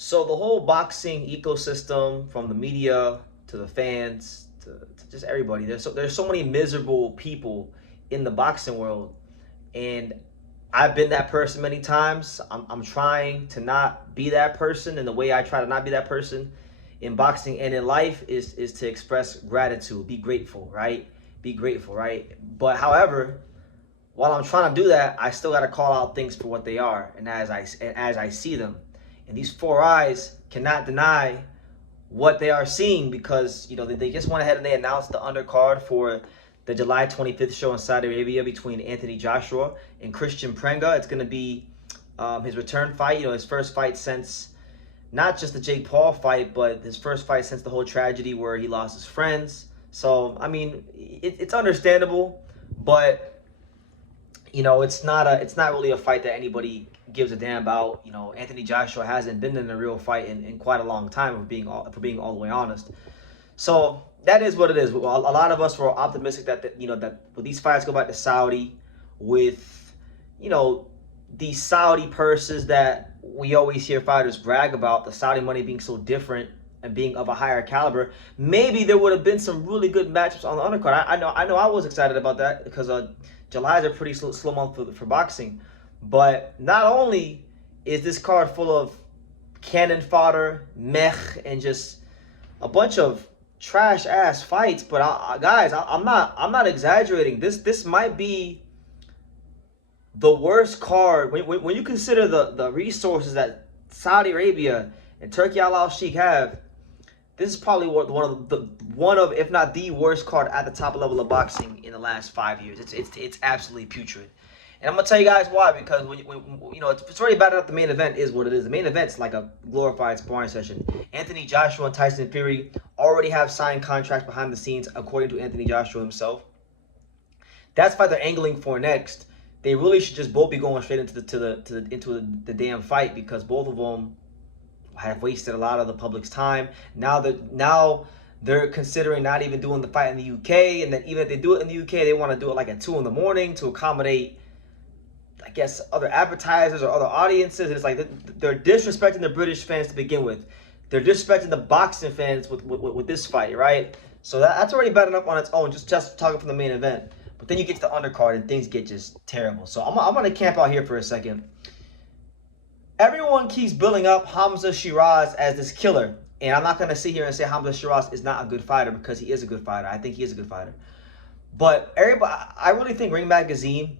So the whole boxing ecosystem, from the media to the fans to just everybody, there's so many miserable people in the boxing world, and I've been that person many times. I'm trying to not be that person, and the way I try to not be that person in boxing and in life is to express gratitude, be grateful, right? Be grateful, right? But however, while I'm trying to do that, I still got to call out things for what they are, and as I see them. And these four eyes cannot deny what they are seeing, because they just went ahead and they announced the undercard for the July 25th show in Saudi Arabia between Anthony Joshua and Christian Prenga. It's going to be his return fight, his first fight since not just the Jake Paul fight, but his first fight since the whole tragedy where he lost his friends. So, I mean, it's understandable, but it's not really a fight that anybody gives a damn about. Anthony Joshua hasn't been in a real fight in quite a long time, for being all the way honest. So that is what it is. A lot of us were optimistic that when these fights go back to Saudi, with these Saudi purses that we always hear fighters brag about, the Saudi money being so different and being of a higher caliber, maybe there would have been some really good matchups on the undercard. I know I was excited about that, because July is a pretty slow month for boxing. But not only is this card full of cannon fodder, mech, and just a bunch of trash ass fights, but guys, I'm not exaggerating. This might be the worst card when you consider the resources that Saudi Arabia and Turkey Al Sheikh have. This is probably one of if not the worst card at the top level of boxing in the last 5 years. It's absolutely putrid, and I'm gonna tell you guys why. Because when it's already bad enough. The main event is what it is. The main event's like a glorified sparring session. Anthony Joshua and Tyson Fury already have signed contracts behind the scenes, according to Anthony Joshua himself. That's why they're angling for next. They really should just both be going straight into the damn fight, because both of them have wasted a lot of the public's time. Now they're considering not even doing the fight in the UK, and then even if they do it in the UK, they want to do it like at 2 a.m. to accommodate, I guess, other advertisers or other audiences. It's like they're disrespecting the British fans to begin with. They're disrespecting the boxing fans with this fight, right? So that's already bad enough on its own, just talking from the main event. But then you get to the undercard and things get just terrible. So I'm going to camp out here for a second. Everyone keeps building up Hamzah Sheeraz as this killer. And I'm not going to sit here and say Hamzah Sheeraz is not a good fighter, because he is a good fighter. I think he is a good fighter. But I really think Ring Magazine,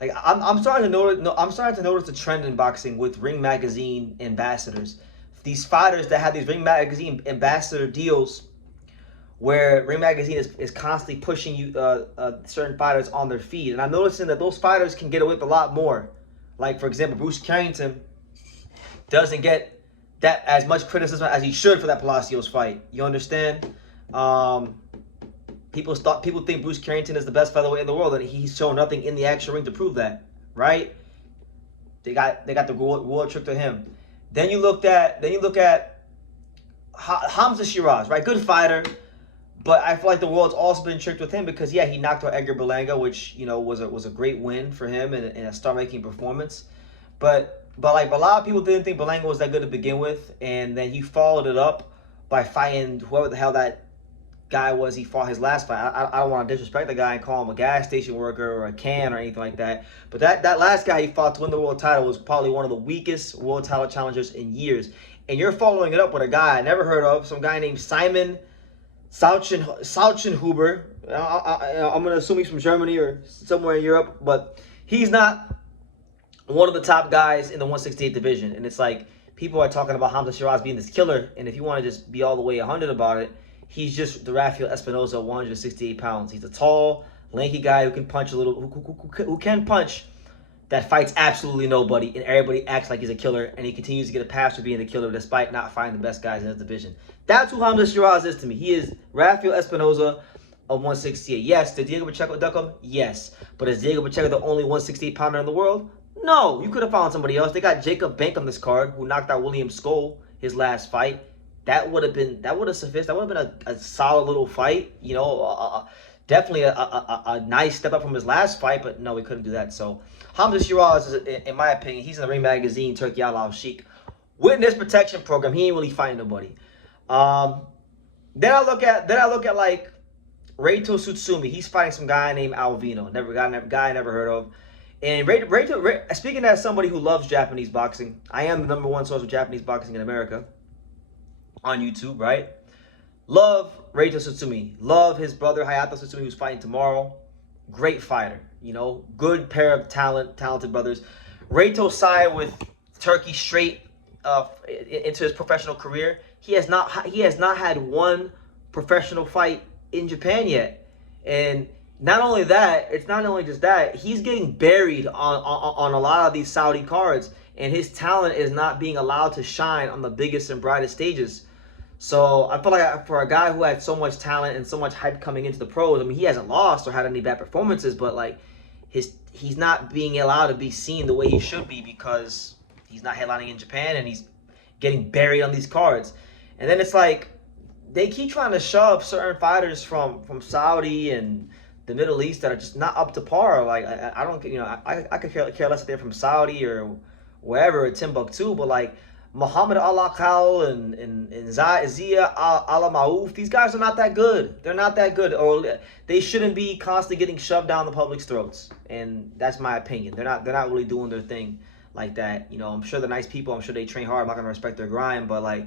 like I'm starting to notice the trend in boxing with Ring Magazine ambassadors. These fighters that have these Ring Magazine ambassador deals, where Ring Magazine is constantly pushing certain fighters on their feed. And I'm noticing that those fighters can get away with a lot more. Like, for example, Bruce Carrington doesn't get that as much criticism as he should for that Palacios fight. You understand? People think Bruce Carrington is the best featherweight in the world, and he's shown nothing in the actual ring to prove that, right? They got the world trick to him. Then you look at Hamzah Sheeraz, right? Good fighter, but I feel like the world's also been tricked with him, because yeah, he knocked out Edgar Berlanga, which was a great win for him and a star-making performance, but a lot of people didn't think Berlanga was that good to begin with, and then he followed it up by fighting whoever the hell that guy was he fought his last fight. I don't want to disrespect the guy and call him a gas station worker or a can or anything like that, but that last guy he fought to win the world title was probably one of the weakest world title challengers in years. And you're following it up with a guy I never heard of, some guy named Simon Sauchenhuber. I'm going to assume he's from Germany or somewhere in Europe, but he's not one of the top guys in the 168 division. And it's like, people are talking about Hamzah Sheeraz being this killer, and if you want to just be all the way 100 about it, he's just the Rafael Espinosa, 168 pounds. He's a tall, lanky guy who can punch a little, who can punch, that fights absolutely nobody, and everybody acts like he's a killer, and he continues to get a pass for being the killer despite not fighting the best guys in his division. That's who Hamzah Sheeraz is to me. He is Rafael Espinosa of 168. Yes, did Diego Pacheco duck him? Yes. But is Diego Pacheco the only 168 pounder in the world? No. You could have found somebody else. They got Jacob Bank on this card, who knocked out William Skoll his last fight. That would have sufficed. That would have been a solid little fight. Definitely a nice step up from his last fight, but no, we couldn't do that. So Hamzah Sheeraz, in my opinion, he's in the Ring Magazine Turkey Al Sheikh Witness protection program. He ain't really fighting nobody. Um, then I look at like Reito Tsutsumi. He's fighting some guy named Alvino. Guy I never heard of. And speaking as somebody who loves Japanese boxing, I am the number one source of Japanese boxing in America on YouTube, right? Love Reito Tsutsumi. Love his brother Hayato Tsutsumi, who's fighting tomorrow. Great fighter, good pair of talented brothers. Reito signed with Turkey straight into his professional career. He has not had one professional fight in Japan yet, and not only that, it's not only just that, he's getting buried on a lot of these Saudi cards, and his talent is not being allowed to shine on the biggest and brightest stages. So I feel like for a guy who had so much talent and so much hype coming into the pros, I mean, he hasn't lost or had any bad performances, but like he's not being allowed to be seen the way he should be because he's not headlining in Japan and he's getting buried on these cards. And then it's like they keep trying to shove certain fighters from Saudi and the Middle East that are just not up to par. Like I don't, I could care less if they're from Saudi or wherever, Timbuktu, but like Muhammad Al-Akal and Zia Al-Maouf, these guys are not that good. They're not that good, or they shouldn't be constantly getting shoved down the public's throats. And that's my opinion. They're not really doing their thing like that. I'm sure they're nice people. I'm sure they train hard. I'm not gonna respect their grind, but like,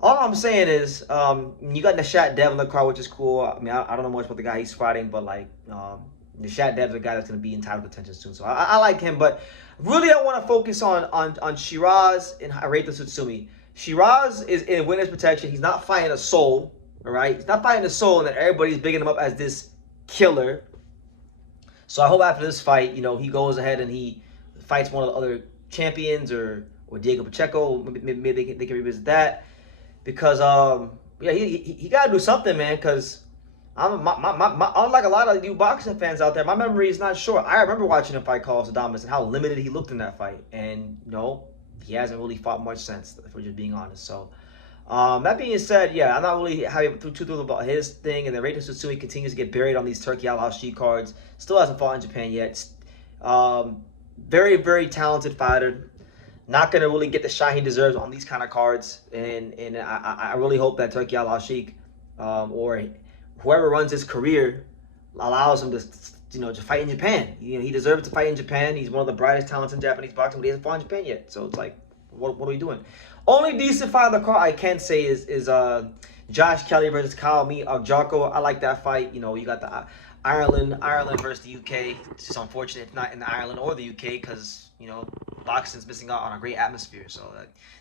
all I'm saying is, you got Nishat Dev on the card, which is cool. I mean, I don't know much about the guy he's fighting, but like, Nishat Dev's a guy that's gonna be entitled to attention soon. So I like him, but really, I want to focus on Sheeraz and Reito Tsutsumi. Sheeraz is in witness protection. He's not fighting a soul, all right? He's not fighting a soul, and then everybody's bigging him up as this killer. So I hope after this fight, he goes ahead and he fights one of the other champions or Diego Pacheco. Maybe they can revisit that because yeah, he got to do something, man. Because unlike a lot of you boxing fans out there, my memory is not short. I remember watching a fight called Adamas and how limited he looked in that fight. And, he hasn't really fought much since, if we're just being honest. So, that being said, yeah, I'm not really having too thrilled about his thing. And then Reito Tsutsumi continues to get buried on these Turkey Al-Sheikh cards. Still hasn't fought in Japan yet. Very, very talented fighter. Not going to really get the shine he deserves on these kind of cards. And I really hope that Turkey Al-Sheikh or whoever runs his career allows him to fight in Japan. He deserves to fight in Japan. He's one of the brightest talents in Japanese boxing, but he hasn't fought in Japan yet. So it's like, what are we doing? Only decent fight on the card I can say is Josh Kelly versus Kyle-Me Agjarko. I like that fight. You got the Ireland versus the UK. It's just unfortunate it's not in the Ireland or the UK because boxing's missing out on a great atmosphere. So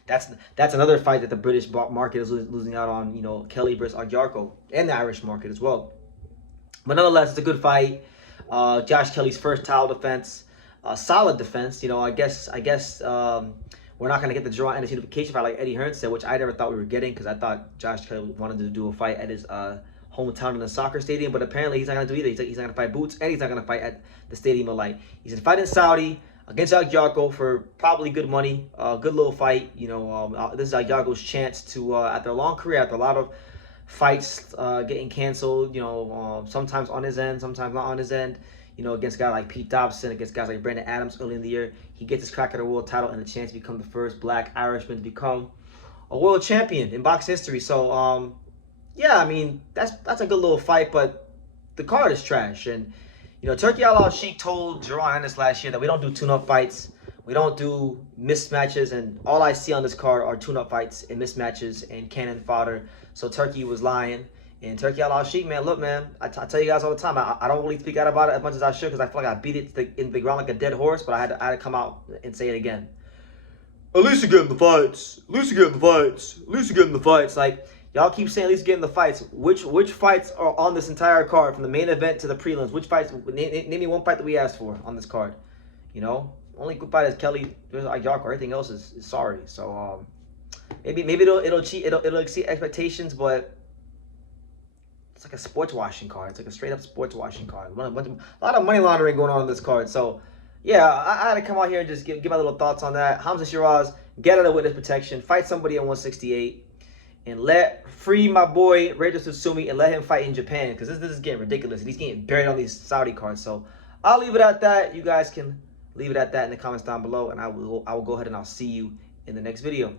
that's another fight that the British market is losing out on. Kelly versus Agjarko and the Irish market as well. But nonetheless, it's a good fight. Josh Kelly's first title defense, solid defense. I guess we're not gonna get the draw and the unification fight like Eddie Hearn said, which I never thought we were getting because I thought Josh Kelly wanted to do a fight at his hometown in the soccer stadium, but apparently he's not gonna do either. He's not gonna fight Boots, and he's not gonna fight at the Stadium of Light. He's gonna fight in Saudi against Agjarko for probably good money, good little fight. This is Agjarko's chance to, after a long career, after a lot of fights getting canceled, sometimes on his end, sometimes not on his end, against guys like Pete Dobson, against guys like Brandon Adams early in the year, he gets his crack at a world title and a chance to become the first black Irishman to become a world champion in box history. So, yeah, I mean, that's a good little fight, but the card is trash. And Turkey Al-Sheikh told Jerron Ennis last year that we don't do tune-up fights. We don't do mismatches, and all I see on this card are tune-up fights and mismatches and cannon fodder. So Turkey was lying. And Turkey Al-Sheikh, man, look, man, I tell you guys all the time, I don't really speak out about it as much as I should because I feel like I beat it in the ground like a dead horse, but I had to come out and say it again. At least you get in the fights. At least you get in the fights. At least you get in the fights. Like, y'all keep saying at least get in the fights. Which fights are on this entire card from the main event to the prelims? Which fights? Name me one fight that we asked for on this card. Only good fight is Kelly versus Agjarko. Everything else is sorry. So maybe it'll exceed expectations, but it's like a sports washing card. It's like a straight up sports washing card. A lot of money laundering going on this card. So yeah, I had to come out here and just give my little thoughts on that. Hamzah Sheeraz, get out of witness protection, fight somebody at 168. And let free my boy Reito Tsutsumi and let him fight in Japan because this is getting ridiculous. He's getting buried on these Saudi cards. So I'll leave it at that. You guys can leave it at that in the comments down below, and I will go ahead and I'll see you in the next video.